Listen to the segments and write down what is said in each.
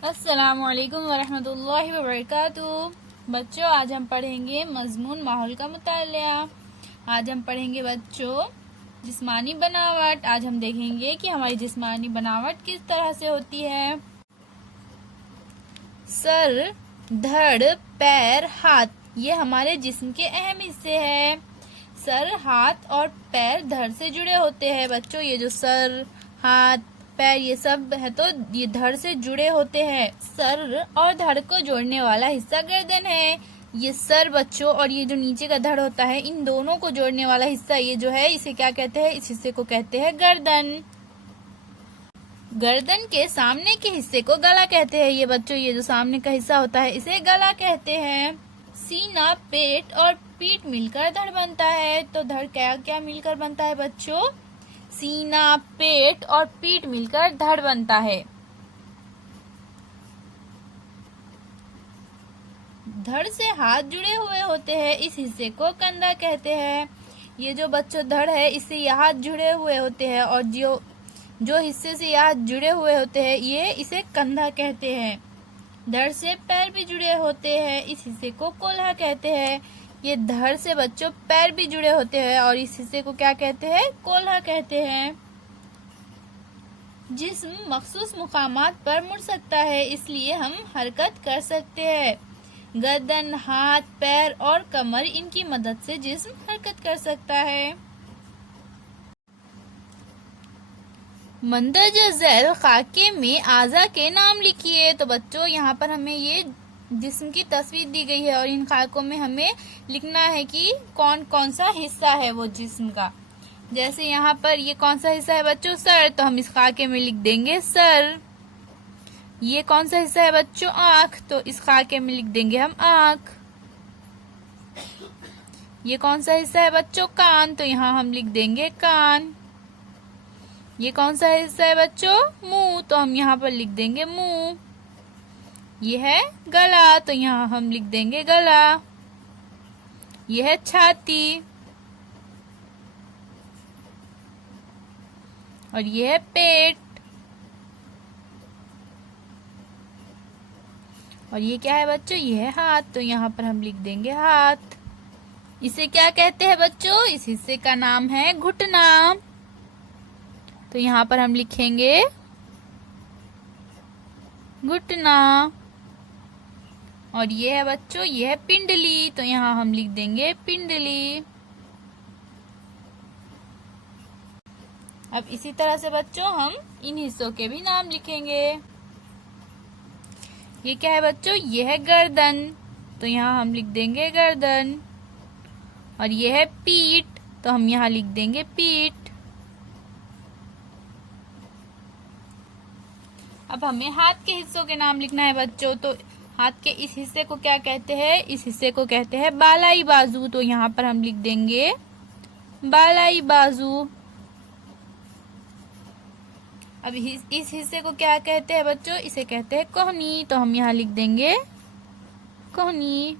अस्सलामुअलैकुम वरहमतुल्लाहि वबरकातुहू। बच्चों, आज हम पढ़ेंगे मजमून माहौल का मुतालिया। आज हम पढ़ेंगे बच्चों जिस्मानी बनावट। आज हम देखेंगे कि हमारी जिस्मानी बनावट किस तरह से होती है। सर, धड़, पैर, हाथ ये हमारे जिस्म के अहम हिस्से हैं। सर, हाथ और पैर धड़ से जुड़े होते हैं। बच्चों, ये जो सर, हाथ, पैर ये सब है तो ये धड़ से जुड़े होते हैं। सर और धड़ को जोड़ने वाला हिस्सा गर्दन है। ये सर बच्चों और ये जो नीचे का धड़ होता है, इन दोनों को जोड़ने वाला हिस्सा ये जो है, इसे क्या कहते हैं? इस हिस्से को कहते हैं गर्दन। गर्दन के सामने के हिस्से को गला कहते हैं। ये बच्चों, ये जो सामने का हिस्सा होता है इसे गला कहते हैं। सीना, पेट और पीठ मिलकर धड़ बनता है। तो धड़ क्या क्या मिलकर बनता है बच्चों? सीना, पेट और पीठ मिलकर धड़ बनता है। धड़ से हाथ जुड़े हुए होते हैं। इस हिस्से को कंधा कहते हैं। ये जो बच्चों धड़ है, इससे ये हाथ जुड़े हुए होते हैं और जो हिस्से से ये हाथ जुड़े हुए होते हैं ये इसे कंधा कहते हैं। धड़ से पैर भी जुड़े होते हैं। इस हिस्से को कोल्हा कहते हैं। ये धड़ से बच्चों पैर भी जुड़े होते हैं और इस हिस्से को क्या कहते हैं? कोल्हा कहते हैं। जिस्म मखसूस मुकामात पर मुड़ सकता है, इसलिए हम हरकत कर सकते हैं। गर्दन, हाथ, पैर और कमर इनकी मदद से जिस्म हरकत कर सकता है। मंदरजा झैल खाके में आज़ा के नाम लिखिए। तो बच्चों, यहाँ पर हमें ये जिस्म की तस्वीर दी गई है और इन खाकों में हमें लिखना है कि कौन कौन सा हिस्सा है वो जिस्म का। जैसे यहाँ पर ये कौन सा हिस्सा है बच्चों? सर, तो हम इस खाके में लिख देंगे सर। ये कौन सा हिस्सा है बच्चों? आँख, तो इस खाके में लिख देंगे हम आँख। ये कौन सा हिस्सा है बच्चों? कान, तो यहाँ हम लिख देंगे कान। ये कौन सा हिस्सा है बच्चों? मुंह, तो हम यहाँ पर लिख देंगे मुंह। ये है गला, तो यहाँ हम लिख देंगे गला। ये है छाती और ये है पेट और ये क्या है बच्चों? ये है हाथ, तो यहाँ पर हम लिख देंगे हाथ। इसे क्या कहते हैं बच्चों? इस हिस्से का नाम है घुटना, तो यहाँ पर हम लिखेंगे घुटना। और ये है बच्चों, ये है पिंडली, तो यहाँ हम लिख देंगे पिंडली। अब इसी तरह से बच्चों हम इन हिस्सों के भी नाम लिखेंगे। ये क्या है बच्चों? ये है गर्दन, तो यहाँ हम लिख देंगे गर्दन। और ये है पीठ, तो हम यहाँ लिख देंगे पीठ। अब हमें हाथ के हिस्सों के नाम लिखना है बच्चों। तो हाथ के इस हिस्से को क्या कहते हैं? इस हिस्से को कहते हैं बालाई बाजू, तो यहाँ पर हम लिख देंगे बालाई बाजू। अब इस हिस्से को क्या कहते हैं बच्चों? इसे कहते हैं कोहनी, तो हम यहाँ लिख देंगे कोहनी।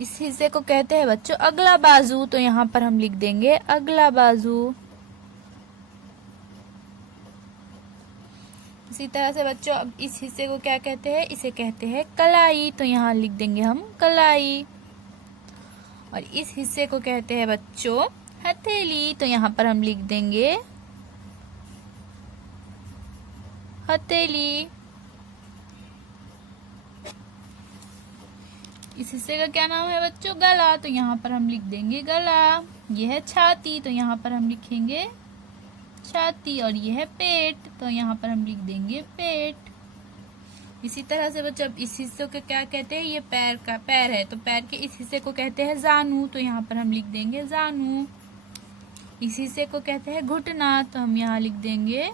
इस हिस्से को कहते हैं बच्चों अगला बाजू, तो यहाँ पर हम लिख देंगे अगला बाजू। इसी तरह से बच्चों अब इस हिस्से को क्या कहते हैं? इसे कहते हैं कलाई, तो यहाँ लिख देंगे हम कलाई। और इस हिस्से को कहते हैं बच्चों हथेली, तो यहाँ पर हम लिख देंगे हथेली। इस हिस्से का क्या नाम है बच्चों? गला, तो यहाँ पर हम लिख देंगे गला। यह है छाती, तो यहाँ पर हम लिखेंगे छाती। और ये है पेट, तो यहाँ पर हम लिख देंगे पेट। इसी तरह से बच्चों अब इस हिस्से को क्या कहते हैं? ये पैर है, तो पैर के इस हिस्से को कहते हैं जानू, तो यहाँ पर हम लिख देंगे जानू। इस हिस्से को कहते हैं घुटना, तो हम यहाँ लिख देंगे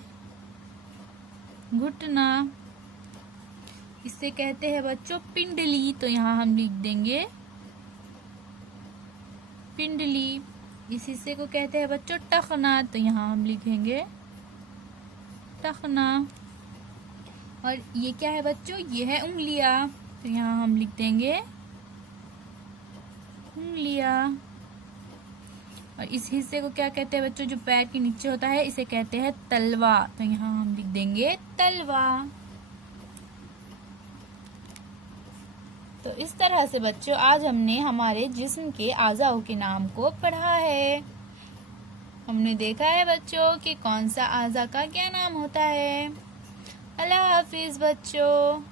घुटना। इसे कहते हैं बच्चों पिंडली, तो यहाँ हम लिख देंगे पिंडली। इस हिस्से को कहते हैं बच्चों टखना, तो यहाँ हम लिखेंगे टखना। और ये क्या है बच्चों? ये है उंगलियां, तो यहाँ हम लिख देंगे उंगलियां। और इस हिस्से को क्या कहते हैं बच्चों, जो पैर के नीचे होता है इसे कहते हैं तलवा। तो यहाँ हम लिख देंगे तलवा। तो इस तरह से बच्चों आज हमने हमारे जिस्म के आज़ाओं के नाम को पढ़ा है। हमने देखा है बच्चों कि कौन सा आज़ा का क्या नाम होता है। अल्लाह हाफिज बच्चों।